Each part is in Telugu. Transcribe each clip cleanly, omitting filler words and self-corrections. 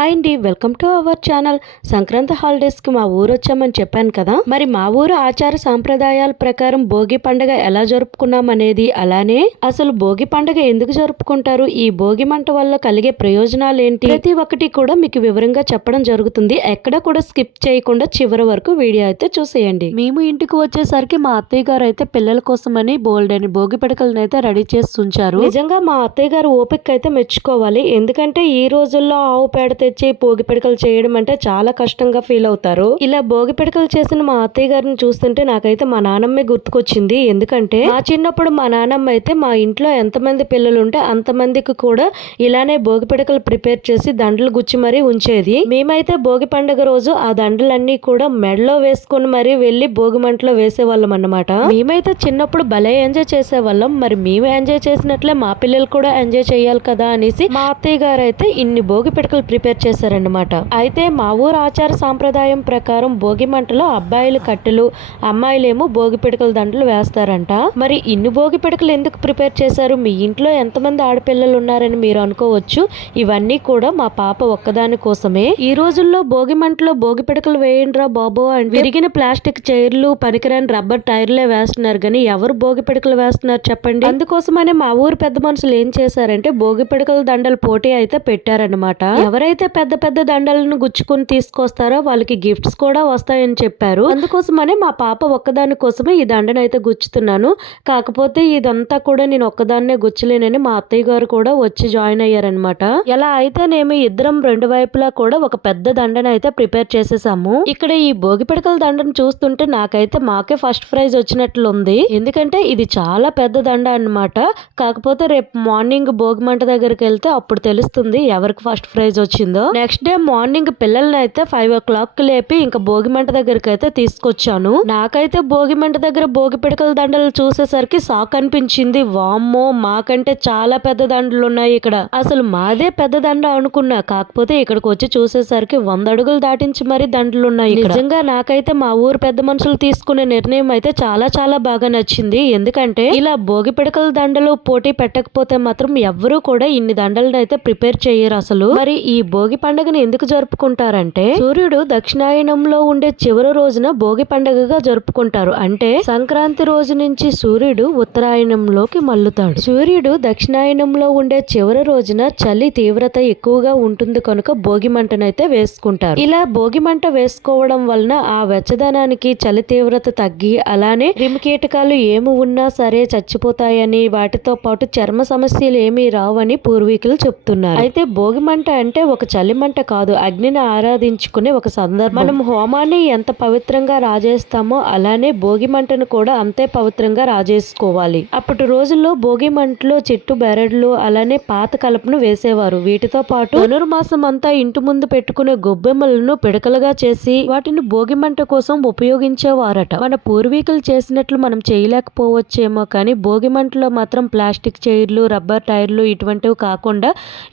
హాయ్ అండి, welcome to our channel. Sankranti holidays కి మా ఊరు వచ్చామని చెప్పాను కదా. మరి మా ఊరు ఆచార సాంప్రదాయాల ప్రకారం భోగి పండుగ ఎలా జరుపుకున్నాం అనేది, అలానే అసలు భోగి పండుగ ఎందుకు జరుపుకుంటారు, ఈ భోగి మంట వల్ల కలిగే ప్రయోజనాలు ఏంటి, ప్రతి ఒక్కటి కూడా మీకు వివరంగా చెప్పడం జరుగుతుంది. ఎక్కడ కూడా స్కిప్ చేయకుండా చివరి వరకు వీడియో అయితే చూసేయండి. మేము ఇంటికి వచ్చేసరికి మా అత్తయ్య గారు అయితే పిల్లల కోసమని బోల్డ్ అని భోగి పిడకలను అయితే రెడీ చేసి ఉంచారు. నిజంగా మా అత్తయ్య గారు ఓపిక అయితే మెచ్చుకోవాలి. ఎందుకంటే ఈ రోజుల్లో ఆవు పేడ తెచ్చి భోగి పిడకలు చేయడం అంటే చాలా కష్టంగా ఫీల్ అవుతారు. ఇలా భోగి పిడకలు చేసిన మా అత్తయ్య గారిని చూస్తుంటే నాకైతే మా నానమ్మే గుర్తుకొచ్చింది. ఎందుకంటే మా చిన్నప్పుడు మా నానమ్మ అయితే మా ఇంట్లో ఎంతమంది పిల్లలు ఉంటే అంతమందికి కూడా ఇలానే భోగి పిడకలు ప్రిపేర్ చేసి దండలు గుచ్చి మరీ ఉంచేది. మేమైతే భోగి పండుగ రోజు ఆ దండలన్నీ కూడా మెడలో వేసుకుని మరీ వెళ్లి భోగి మంటలో వేసేవాళ్ళం అన్నమాట. మేమైతే చిన్నప్పుడు భలే ఎంజాయ్ చేసేవాళ్ళం. మరి మేము ఎంజాయ్ చేసినట్లే మా పిల్లలు కూడా ఎంజాయ్ చేయాలి కదా అనేసి మా అత్తయ్య గారు అయితే ఇన్ని భోగి పిడకలు ప్రిపేర్ చేశారన్నమాట. అయితే మా ఊరు ఆచార సాంప్రదాయం ప్రకారం భోగి మంటలో అబ్బాయిలు కట్టెలు, అమ్మాయిలేమో భోగి పిడకల దండలు వేస్తారంట. మరి ఇన్ని భోగి పిడకలు ఎందుకు ప్రిపేర్ చేశారు, మీ ఇంట్లో ఎంతమంది ఆడపిల్లలు ఉన్నారని మీరు అనుకోవచ్చు. ఇవన్నీ కూడా మా పాప ఒక్కదాని కోసమే. ఈ రోజుల్లో భోగి మంటలో భోగి పిడకలు వేయండిరా బాబో అని విరిగిన ప్లాస్టిక్ చైర్లు, పనికిరాని రబ్బర్ టైర్లే వేస్తున్నారు కానీ ఎవరు భోగి పిడకలు వేస్తున్నారు చెప్పండి. అందుకోసమనే మా ఊరు పెద్ద మనుషులు ఏం చేశారంటే భోగి పిడకల దండల పోటీ అయితే పెట్టారనమాట. ఎవరైతే పెద్ద పెద్ద దండలను గుచ్చుకుని తీసుకొస్తారో వాళ్ళకి గిఫ్ట్స్ కూడా వస్తాయని చెప్పారు. అందుకోసమనే మా పాప ఒక్కదాని కోసమే ఈ దండను అయితే గుచ్చుతున్నాను. కాకపోతే ఇదంతా కూడా నేను ఒక్కదాన్నే గుచ్చలేనని మా అత్తయ్య గారు కూడా వచ్చి జాయిన్ అయ్యారనమాట. ఎలా అయితేనేమి ఇద్దరం రెండు వైపులా కూడా ఒక పెద్ద దండను అయితే ప్రిపేర్ చేసేసాము. ఇక్కడ ఈ భోగి పిడకల దండను చూస్తుంటే నాకైతే మాకే ఫస్ట్ ప్రైజ్ వచ్చినట్లుంది. ఎందుకంటే ఇది చాలా పెద్ద దండ అన్నమాట. కాకపోతే రేపు మార్నింగ్ భోగి మంట దగ్గరికి వెళ్తే అప్పుడు తెలుస్తుంది ఎవరికి ఫస్ట్ ప్రైజ్ వచ్చిందో. నెక్స్ట్ డే మార్నింగ్ పిల్లల్ని అయితే 5 o'clock లేపి ఇంకా భోగి మంట దగ్గరికి అయితే తీసుకొచ్చాను. నాకైతే భోగి మంట దగ్గర భోగి పిడకల దండలు చూసేసరికి షాక్ అనిపించింది. వామ్మో, మాకంటే చాలా పెద్ద దండలు ఉన్నాయి ఇక్కడ. అసలు మాదే పెద్ద దండ అనుకున్నా. కాకపోతే ఇక్కడికి వచ్చి చూసేసరికి 100 అడుగులు దాటించి మరీ దండలు ఉన్నాయి. నిజంగా నాకైతే మా ఊరు పెద్ద మనుషులు తీసుకునే నిర్ణయం అయితే చాలా చాలా బాగా నచ్చింది. ఎందుకంటే ఇలా భోగి పిడకల దండలు పోటీ పెట్టకపోతే మాత్రం ఎవ్వరూ కూడా ఇన్ని దండలను అయితే ప్రిపేర్ చేయరు అసలు. మరి ఈ భోగి పండుగను ఎందుకు జరుపుకుంటారంటే సూర్యుడు దక్షిణాయనంలో ఉండే చివరి రోజున భోగి పండుగగా జరుపుకుంటారు. అంటే సంక్రాంతి రోజు నుంచి సూర్యుడు ఉత్తరాయణంలోకి మల్లుతాడు. సూర్యుడు దక్షిణాయనంలో ఉండే చివరి రోజున చలి తీవ్రత ఎక్కువగా ఉంటుంది కనుక భోగి మంటనైతే వేసుకుంటారు. ఇలా భోగి మంట వేసుకోవడం వలన ఆ వెచ్చదనానికి చలి తీవ్రత తగ్గి అలానే క్రిమికీటకాలు ఏమి ఉన్నా సరే చచ్చిపోతాయని, వాటితో పాటు చర్మ సమస్యలు ఏమీ రావని పూర్వీకులు చెప్తున్నారు. అయితే భోగి మంట అంటే ఒక చలి మంట కాదు, అగ్నిని ఆరాధించుకునే ఒక సందర్భం. మనం హోమాన్ని ఎంత పవిత్రంగా రాజేస్తామో అలానే భోగి మంటను కూడా అంతే పవిత్రంగా రాజేసుకోవాలి. అప్పటి రోజుల్లో భోగి మంటలో చెట్టు బెరడ్లు అలానే పాత కలపను వేసేవారు. వీటితో పాటు ధనుర్మాసం అంతా ఇంటి ముందు పెట్టుకునే గొబ్బెమ్మలను పిడకలుగా చేసి వాటిని భోగి మంట కోసం ఉపయోగించేవారట. మన పూర్వీకులు చేసినట్లు మనం చేయలేకపోవచ్చేమో కానీ భోగి మంటలో మాత్రం ప్లాస్టిక్ చైర్లు, రబ్బర్ టైర్లు ఇటువంటివి కాకుండా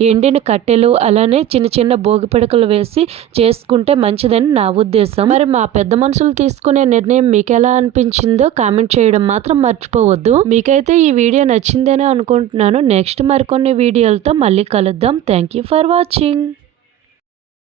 ఎండిన కట్టెలు అలానే చిన్న చిన్న భోగి పిడకలు వేసి చేసుకుంటే మంచిదని నా ఉద్దేశం. మరి మా పెద్ద మనుషులు తీసుకునే నిర్ణయం మీకు ఎలా అనిపించిందో కామెంట్ చేయడం మాత్రం మర్చిపోవద్దు. మీకైతే ఈ వీడియో నచ్చిందని అనుకుంటున్నాను. నెక్స్ట్ మరికొన్ని వీడియోలతో మళ్ళీ కలుద్దాం. Thank you for watching.